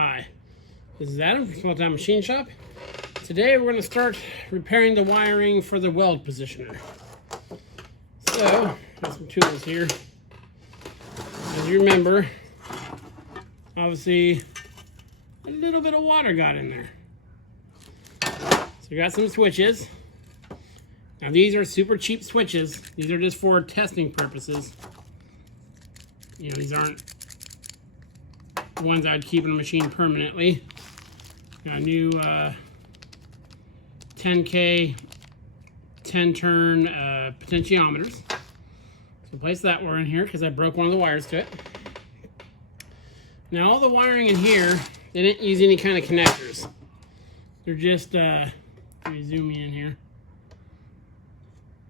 Hi, this is Adam from Small Time Machine Shop. Today we're going to start repairing the wiring for the weld positioner. So, got some tools here. As you remember, obviously a little bit of water got in there. So we got some switches. Now these are super cheap switches. These are just for testing purposes. You know, these aren't ones I'd keep in a machine permanently. Got a new 10K 10-turn potentiometers. So place that wire in here because I broke one of the wires to it. Now all the wiring in here, they didn't use any kind of connectors. They're just, let me zoom in here.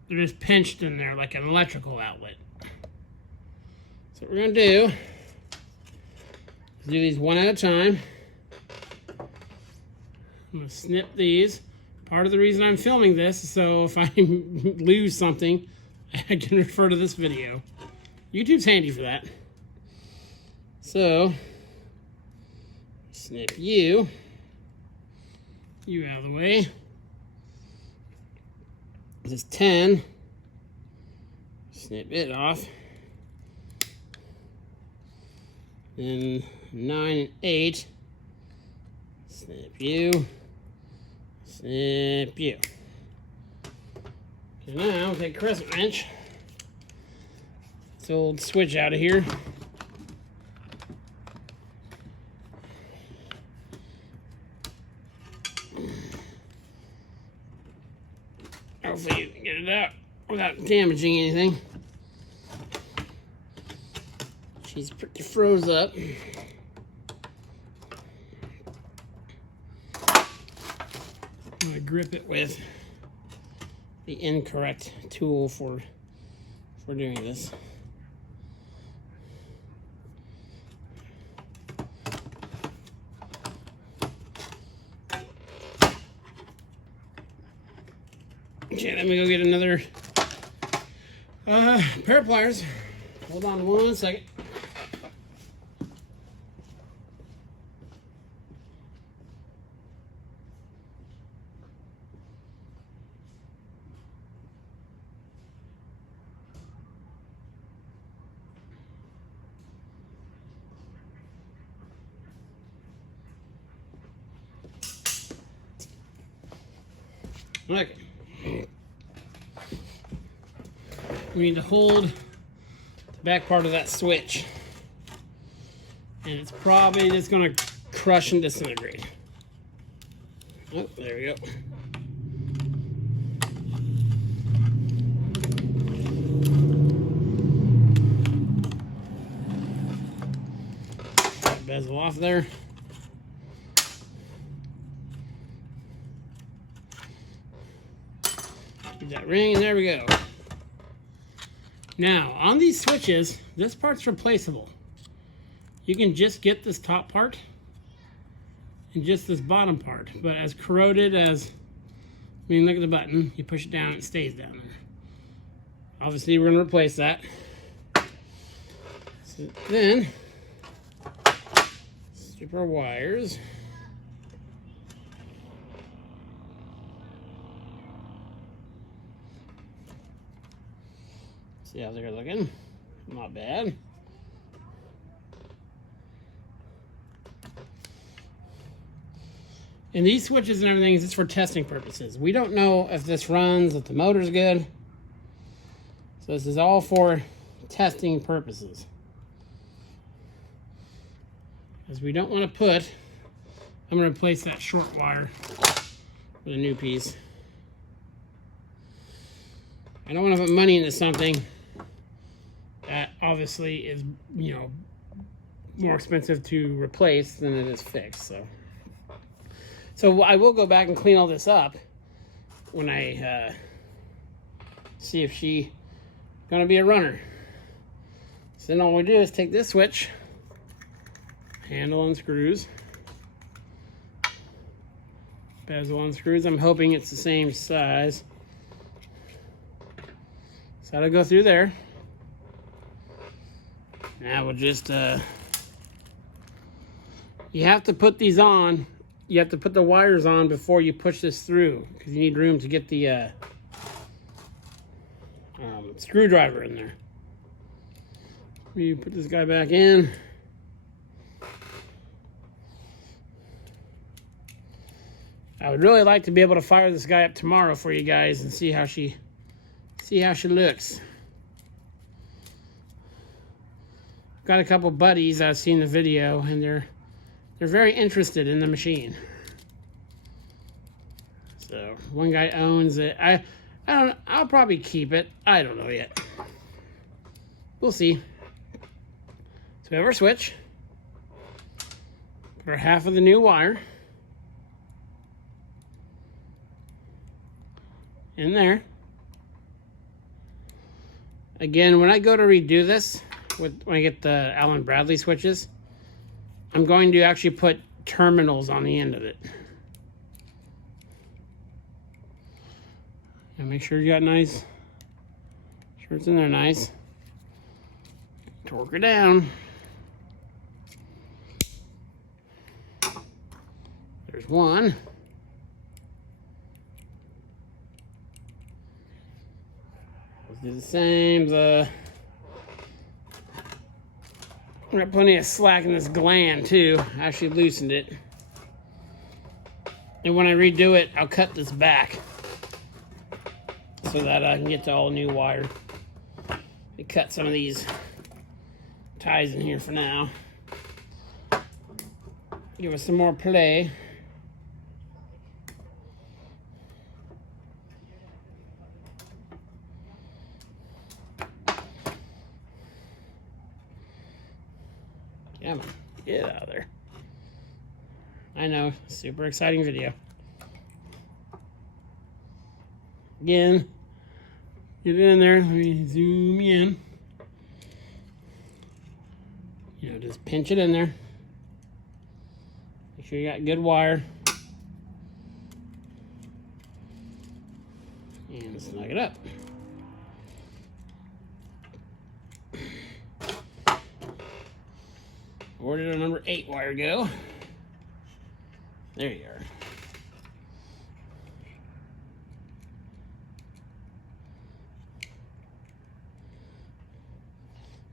They're just pinched in there like an electrical outlet. So what we're gonna do is do these one at a time. I'm gonna snip these. Part of the reason I'm filming this is so if I lose something, I can refer to this video. YouTube's handy for that. So, snip you out of the way. This is 10. Snip it off. Then 9 and 8. Snip you. Snip you. So now, take a crescent wrench. This old switch out of here. Hopefully you can get it out without damaging anything. She's pretty froze up. I'm gonna grip it with the incorrect tool for doing this. Okay, let me go get another pair of pliers. Hold on one second. Okay. We need to hold the back part of that switch. And it's probably just going to crush and disintegrate. Oh, there we go. Bezel off there. Keep that ring, and there we go. Now, on these switches, this part's replaceable. You can just get this top part and just this bottom part. But as corroded as, I mean, look at the button. You push it down, it stays down there. Obviously, we're going to replace that. So then, strip our wires. See how they're looking. Not bad. And these switches and everything is just for testing purposes. We don't know if this runs, if the motor's good. So this is all for testing purposes. As we don't want to put, I'm going to replace that short wire with a new piece. I don't want to put money into something that obviously is, you know, more expensive to replace than it is fixed. So I will go back and clean all this up when I see if she's gonna be a runner. So then all we do is take this switch, handle unscrews, bezel unscrews. I'm hoping it's the same size. So that'll go through there. Now we'll just You have to put these on. You have to put the wires on before you push this through, because you need room to get the screwdriver in there. You put this guy back in. I would really like to be able to fire this guy up tomorrow for you guys and see how she looks. Got a couple buddies I've seen the video, and they're very interested in the machine. So one guy owns it. I don't know. I'll probably keep it. I don't know yet. We'll see. So we have our switch for half of the new wire in there. Again, when I go to redo this, when I get the Allen Bradley switches, I'm going to actually put terminals on the end of it. And make sure you got nice, sure it's in there nice. Torque her down. There's one. Let's do the same. I got plenty of slack in this gland too. I actually loosened it. And when I redo it, I'll cut this back so that I can get to all new wire. I cut some of these ties in here for now. Give us some more play. Come on, get out of there. I know, super exciting video. Again, get it in there. Let me zoom in. You know, just pinch it in there. Make sure you got good wire. And snug it up. Where did our number 8 wire go? There you are.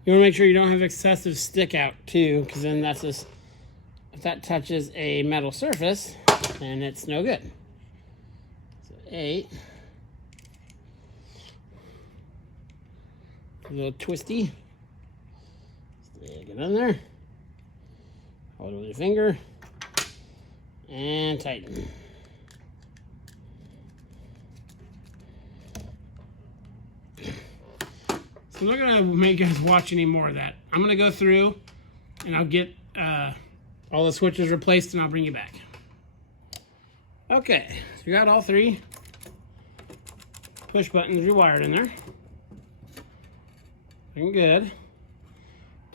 You want to make sure you don't have excessive stick out too, because then that's just, if that touches a metal surface, then it's no good. So 8. A little twisty. Stick it in there. Hold it with your finger. And tighten. So I'm not going to make you guys watch any more of that. I'm going to go through and I'll get all the switches replaced and I'll bring you back. Okay, so you got all 3 push buttons rewired in there. Looking good.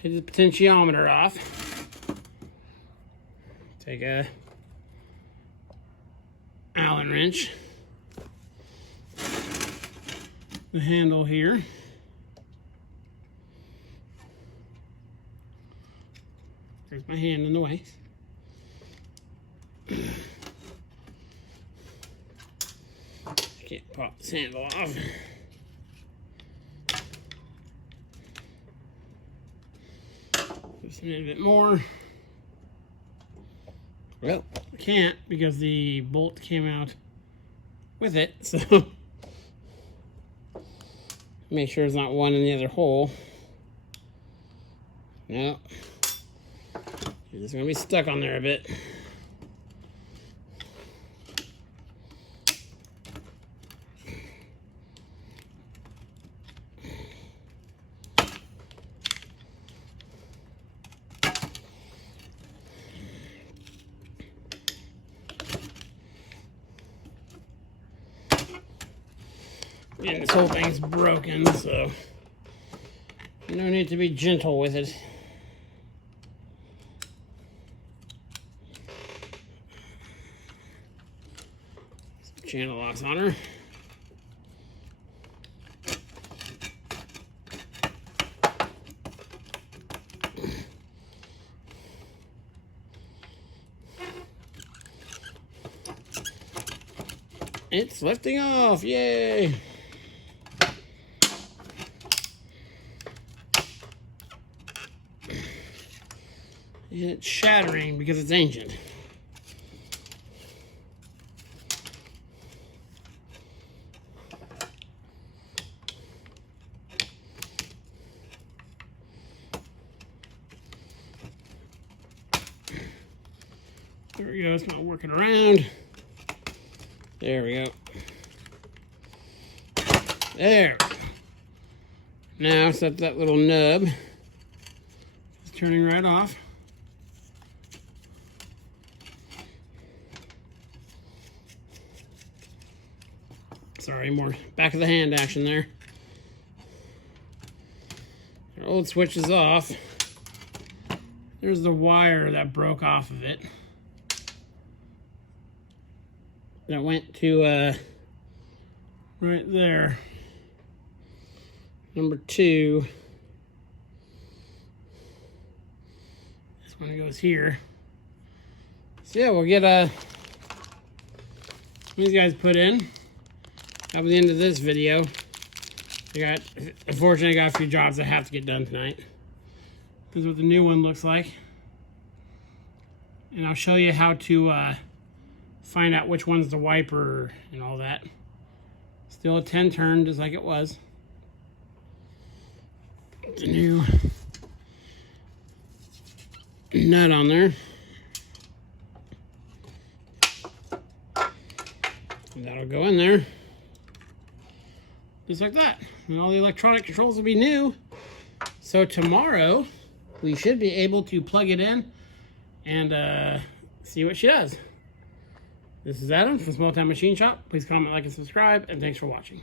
Take the potentiometer off. Take a Allen wrench. The handle here. There's my hand in the way. Can't pop this handle off. Just a little bit more. Well, I can't because the bolt came out with it, so make sure there's not one in the other hole. No. You're just gonna be stuck on there a bit. And this whole thing's broken, so no need to be gentle with it. Some channel locks on her. It's lifting off, yay! And it's shattering because it's ancient. There we go, it's not working around. There we go. There. Now set that little nub. It's turning right off. Sorry, more back of the hand action there. Our old switch is off. There's the wire that broke off of it. That went to right there. Number 2. This one goes here. So yeah, we'll get these guys put in. That was the end of this video. Unfortunately, I got a few jobs I have to get done tonight. This is what the new one looks like. And I'll show you how to find out which one's the wiper and all that. Still a 10 turn, just like it was. The new nut on there. And that'll go in there. Just like that. And all the electronic controls will be new. So tomorrow, we should be able to plug it in and see what she does. This is Adam from Small Town Machine Shop. Please comment, like, and subscribe, and thanks for watching.